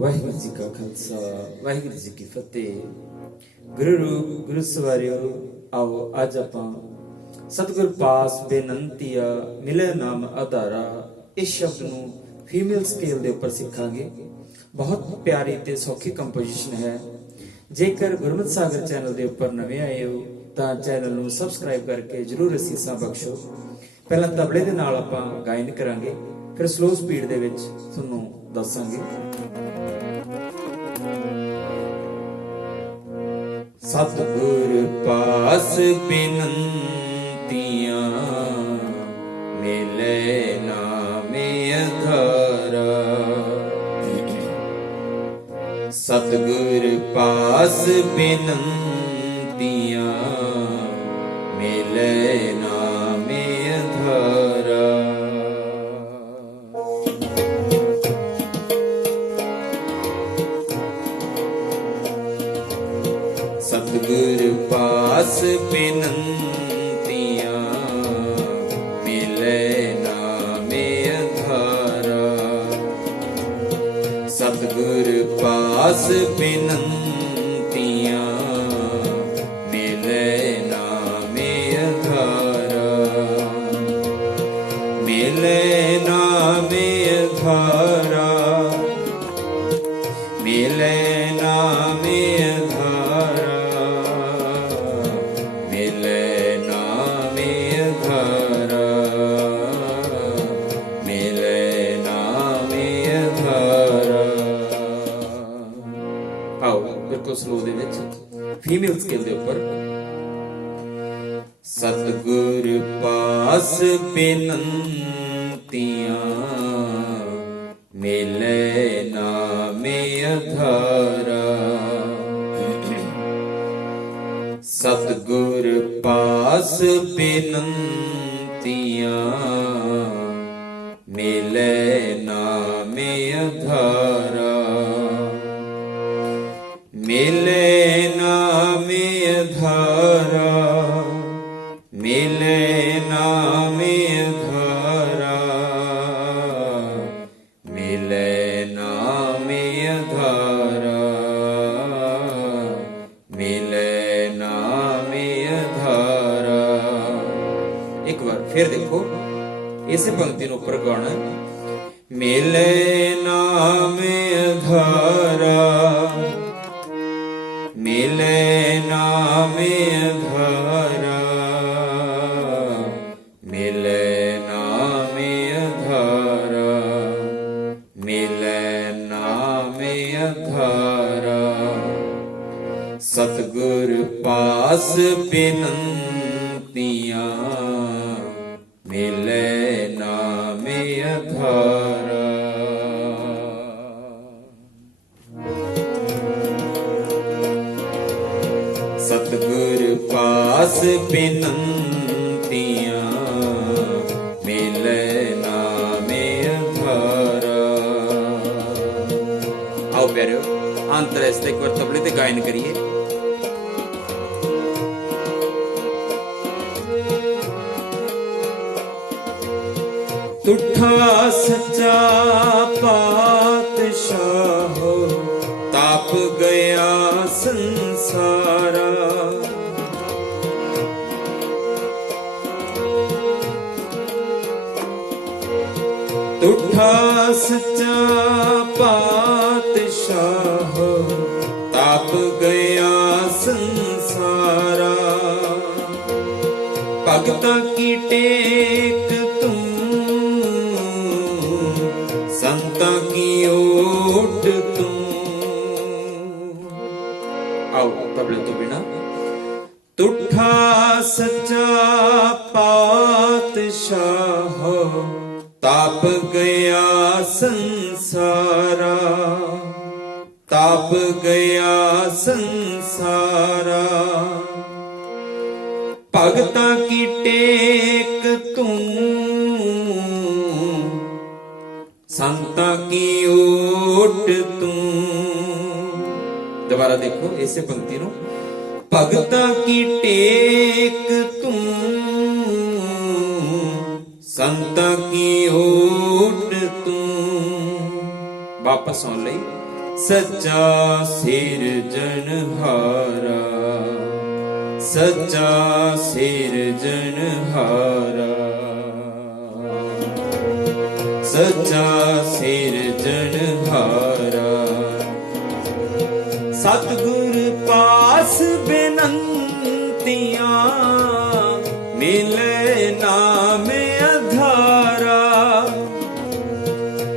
ਵਾਹਿਗੁਰੂ ਜੀ ਕਾ ਖਾਲਸਾ, ਵਾਹਿਗੁਰੂ ਜੀ ਕੀ ਫਤਿਹ। ਗੁਰੂ ਰੂਪ, ਗੁਰੂ ਸਵਾਰਿਓ ਆਓ ਅੱਜ ਆਪਾਂ ਸਤਿਗੁਰ ਪਾਸ ਬੇਨੰਤੀਆ ਮਿਲੇ ਨਾਮ ਆਧਾਰਾ, ਇਸ ਸ਼ਬਦ ਨੂੰ ਫੀਮੇਲ ਸਕੇਲ ਦੇ ਉੱਪਰ ਸਿੱਖਾਂਗੇ। ਬਹੁਤ ਪਿਆਰੀ ਤੇ ਸੌਖੀ ਕੰਪੋਜੀਸ਼ਨ ਹੈ। ਜੇਕਰ ਗੁਰਮਤਿ ਸਾਗਰ ਚੈਨਲ ਦੇ ਉੱਪਰ ਨਵੇਂ ਆਏ ਹੋ, ਤਾਂ ਚੈਨਲ ਨੂੰ ਸਬਸਕ੍ਰਾਈਬ ਕਰਕੇ ਜਰੂਰ ਅਸੀਸਾਂ ਬਖਸ਼ੋ। ਪਹਿਲਾਂ ਤਬਲੇ ਦੇ ਨਾਲ ਆਪਾਂ ਗਾਇਨ ਕਰਾਂਗੇ, ਫਿਰ ਸਲੋ ਸਪੀਡ ਦੇ ਵਿੱਚ ਤੁਹਾਨੂੰ ਦੱਸਾਂਗੇ। ਸਤਿਗੁਰ ਪਾਸ ਬਿਨੰਤੀਆਂ ਮਿਲੇ ਨਾਮੇ ਅਧਾਰਾ। ਸਤਿਗੁਰ ਪਾਸ ਬਿਨੰਤੀਆਂ ਮਿਲੇ ਨਾਮੇ पास्न ਆਓ ਸਲੋ ਦੇ ਵਿੱਚ ਫੀਮੇਲ ਸਕੇਲ ਦੇ ਉੱਪਰ, ਸਤਿਗੁਰ ਪਾਸ ਬਿਨੰਤੀਆਂ ਮਿਲੇ ਨਾਮੇ ਅਧਾਰਾ। ਸਤਿਗੁਰ ਪਾਸ ਬਿਨੰਤੀਆਂ ਮਿਲੇ ਨਾਮੇ ਅਧਾਰਾ। ਫਿਰ ਦੇਖੋ, ਇਸੇ ਪੰਕਤੀ ਨੂੰ ਉੱਪਰ ਗਾਉਣਾ ਮਿਲੇ ਨਾਮ ਧਾਰਾ, ਮਿਲੇ ਨਾਮ ਅਧਾਰਾ ਮਿਲੇ ਨਾਮ ਧਾਰਾ, ਮਿਲੇ ਨਾਮੇ ਅਧਾਰਾ ਸਤਿਗੁਰ ਪਾਸ ਬਿਨੰਤੀਆਂ ਅਧਾਰਾ ਸਤਿਗੁਰ ਪਾਸ ਬਿਨੰਤੀਆਂ, ਮਿਲੇ ਨਾਮੇ ਅਧਾਰਾ ਆਓ ਪਿਆਰਿਓ, ਅੰਤਰ ਇਸ ਇੱਕ ਵਾਰ ਤਬਲੇ ਤੇ ਗਾਇਨ ਕਰੀਏ। ਤੁਠਾ ਸੱਚਾ ਪਾਤਸ਼ਾਹ, ਤਾਪ ਗਿਆ ਸੰਸਾਰਾ। ਤੁਠਾ ਸੱਚਾ ਪਾਤਸ਼ਾਹ, ਤਾਪ ਗਿਆ ਸੰਸਾਰਾ। ਭਗਤਾਂ ਕੀ ਟੇਕ ਤੁਠਾ ਸੱਚਾ ਪਾਤਸ਼ਾਹ, ਤਾਪ ਗਿਆ ਸੰਸਾਰਾ, ਤਾਪ ਗਿਆ ਸੰਸਾਰਾ। ਭਗਤਾਂ ਕੀ ਟੇਕ ਤੂੰ? ਸੰਤਾਂ ਕੀ ਓਟ ਤੂੰ? ਦੁਬਾਰਾ ਦੇਖੋ, ਇਸੇ ਪੰਕਤੀ ਨੂੰ। ਭਗਤਾਂ ਕੀ ਟੇਕ ਤੂੰ ਸੰਤਾਂ ਕੀ ਓਟ ਤੂੰ ਵਾਪਸ ਆਉਣ ਲਈ। ਸੱਚਾ ਸਿਰਜਣਹਾਰਾ ਸੱਚਾ ਸਿਰਜਣਹਾਰਾ ਸੱਚਾ ਸਿਰਜਣਹਾਰਾ ਸਤਿਗੁਰ मोतिया मिले नाम अधारा।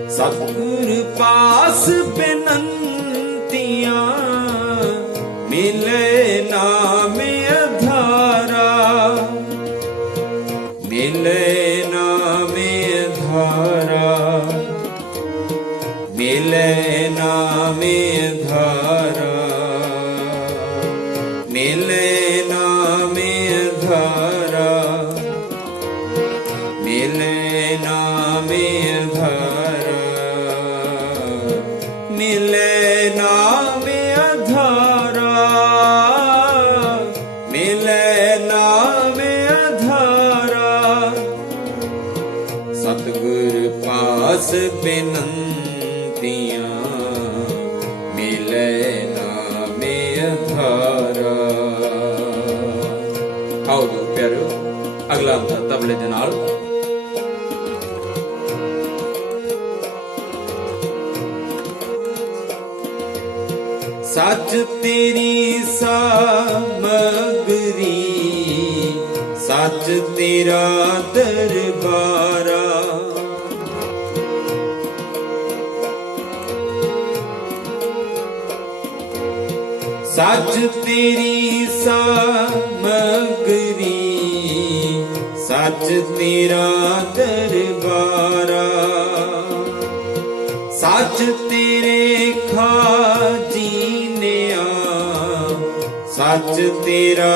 सतगुर पास बिनंतिया मिले नाम अधारा। मिले नाम अधारा। मिले नाम ਪਾਸ ਬਿਨੰਤੀਆਂ ਮਿਲੇ ਨਾਮੇ ਅਧਾਰਾ ਆਓ ਦੋ ਪਿਆਰਿਓ, ਅਗਲਾ ਅੰਤਰ ਤਬਲੇ ਦੇ ਨਾਲ। ਸੱਚ ਤੇਰੀ ਸਾਮਗਰੀ, ਸੱਚ ਤੇਰਾ ਦਰਬਾਰਾ। ਸੱਚ ਤੇਰੀ ਸਾਮਗਰੀ ਸੱਚ ਤੇਰਾ ਦਰਬਾਰਾ। ਸੱਚ ਤੇਰੇ ਖਾਜੀਨਿਆ ਸੱਚ ਤੇਰਾ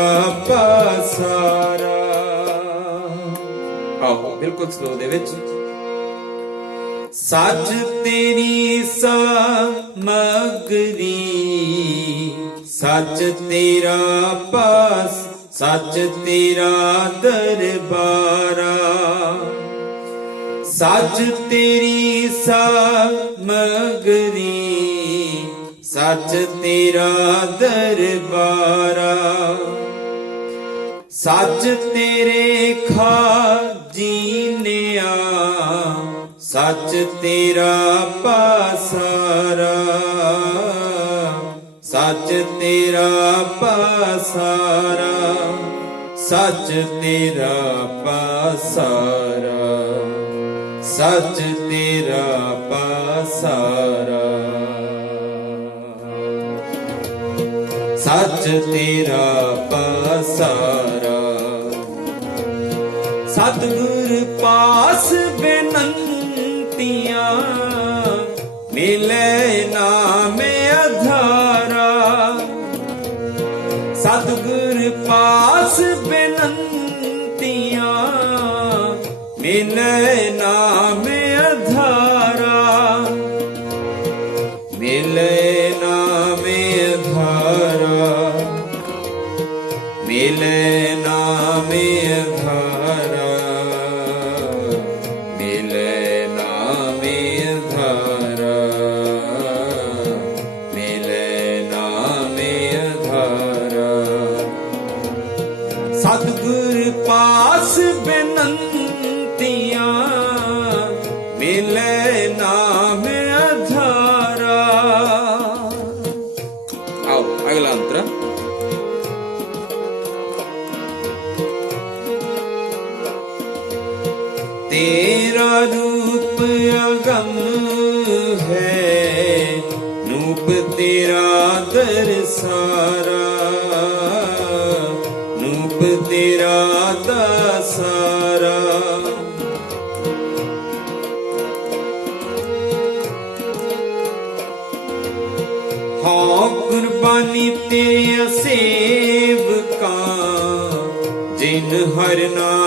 ਪਾਸਾਰਾ। ਆਹੋ, ਬਿਲਕੁਲ ਸਲੋ ਦੇ ਵਿੱਚ। ਸੱਚ ਤੇਰੀ ਸਮਗਰੀ ਸੱਚ ਤੇਰਾ ਪਾਸ, ਸੱਚ ਤੇਰਾ ਦਰਬਾਰਾ। ਸੱਚ ਤੇਰੀ ਸਮਗਰੀ ਸੱਚ ਤੇਰਾ ਦਰਬਾਰਾ। ਸੱਚ ਤੇਰੇ ਖਾਜੀਨਿਆ ਸੱਚ ਤੇਰਾ ਪਾਸਾਰਾ। ਸੱਚ ਤੇਰਾ ਪਾਸਾਰਾ, ਸੱਚ ਤੇਰਾ ਪਾਸਾਰਾ, ਸੱਚ ਤੇਰਾ ਪਾਸਾਰਾ। ਸੱਚ ਤੇਰਾ ਪਾਸਾਰਾ, ਸਤਿਗੁਰ ਪਾਸ ਬੇਨੰਤੀਆਂ ਮਿਲੇ ਨਾਮ ਸਤਿਗੁਰ ਪਾਸ ਬੇਨੰਤੀਆਂ ਮਿਲੇ ਨਾਮ ਗਮ ਹੈ ਨੂਪ ਤੇਰਾ ਦਰ ਸਾਰਾ। ਨੂਪ ਤੇਰਾ ਦਸਾਰਾ ਹਾਂ, ਕੁਰਬਾਨੀ ਤੇਰੇ ਸੇਵਕਾਂ, ਜਿਨ ਹਰ ਨਾਮ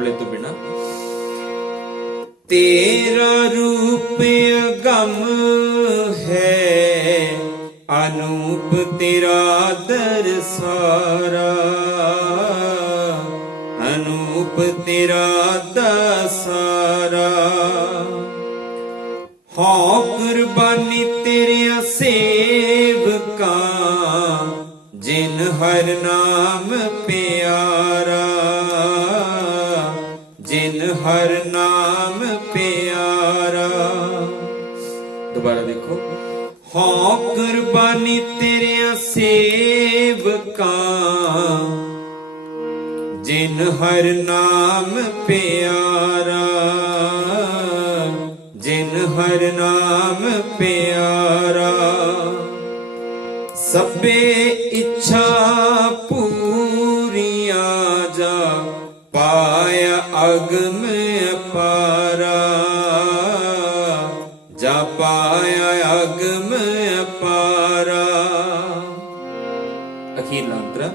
ਪੰਕਤੀਆਂ ਤੋਂ ਬਿਨਾ। ਤੇਰਾ ਰੂਪ ਅਗੰਮ ਹੈ, ਅਨੂਪ ਤੇਰਾ ਦਰਸਾਰਾ ਅਨੂਪ ਤੇਰਾ ਦਸਾਰਾ ਹਾਂ ਕੁਰਬਾਨੀ ਤੇਰੀਆਂ ਸੇਵਕਾਂ, ਜਿਨ ਹਰ ਨਾਮ ਜਿਨ ਹਰ ਨਾਮ ਪਿਆਰਾ। ਦੁਬਾਰਾ ਦੇਖੋ। ਹਾਂ ਕੁਰਬਾਨੀ ਤੇਰੀਆਂ ਸੇਵਕਾਂ। ਜਿਨ ਹਰ ਨਾਮ ਪਿਆਰਾ। ਜਿਨ ਹਰ ਨਾਮ ਪਿਆਰਾ। ਸਭੇ ਇੱਛਾ ਪੂਰੀਆਂ ਜਾ ਪਾਇਆ ਅਗਮ ਅਪਾਰਾ, ਜਾ ਪਾਇਆ ਅਗ ਮੈਂ ਅਪਾਰਾ। ਅਖੀਰਲਾ ਅੰਤਰਾ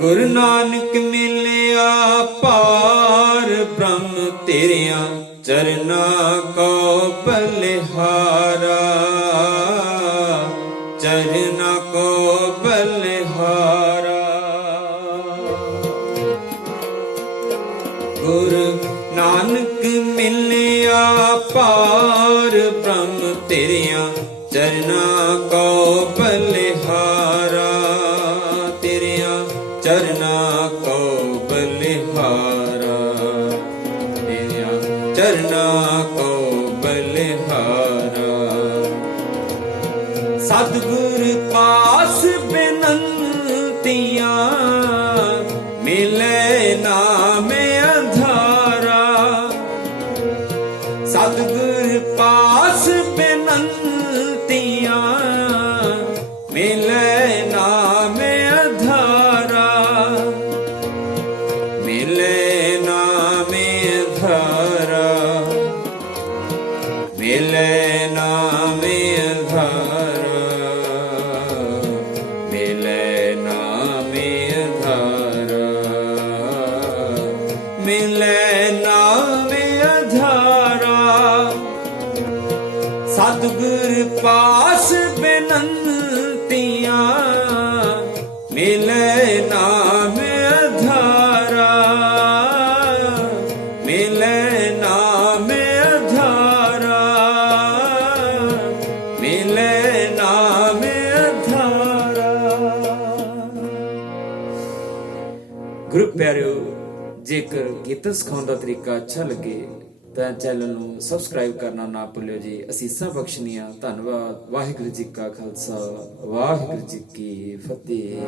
ਗੁਰੂ ਨਾਨਕ ਮਿਲਿਆ ਪਾਰ, ਬ੍ਰਹਮ ਤੇਰਿਆਂ ਚਰਨਾ ਕੋ ਬਲਿਹਾਰਾ। ਚਰਨਾ ਕੋ ਬਲਿਹਾਰਾ। ਤੇਰਿਆਂ ਚਰਨਾ ਕੋ ਬਲਿਹਾਰਾ, ਤੇਰਿਆਂ ਚਰਨਾ ਕੋ ਬਲਿਹਾਰਾ, ਤੇਰਿਆਂ ਚਰਨਾ ਕੋ ਬਲਿਹਾਰਾ। ਸਤਿਗੁਰ ਪਾਸ ਬੇਨੰਤੀਆਂ ਅਧਾਰਾ ਜੇਕਰ ਸਿਖਾਉਣ ਦਾ ਤਰੀਕਾ ਅੱਛਾ ਲੱਗੇ ਤਾਂ ਚੈਨਲ ਨੂੰ ਸਬਸਕ੍ਰਾਈਬ ਕਰਨਾ ਨਾ ਭੁੱਲਿਓ ਜੀ। ਅਸੀਸਾਂ ਬਖਸ਼ਣੀਆਂ ਧੰਨਵਾਦ। ਵਾਹਿਗੁਰੂ ਜੀ ਕਾ ਖਾਲਸਾ। ਵਾਹਿਗੁਰੂ ਜੀ ਕੀ ਫਤਿਹ।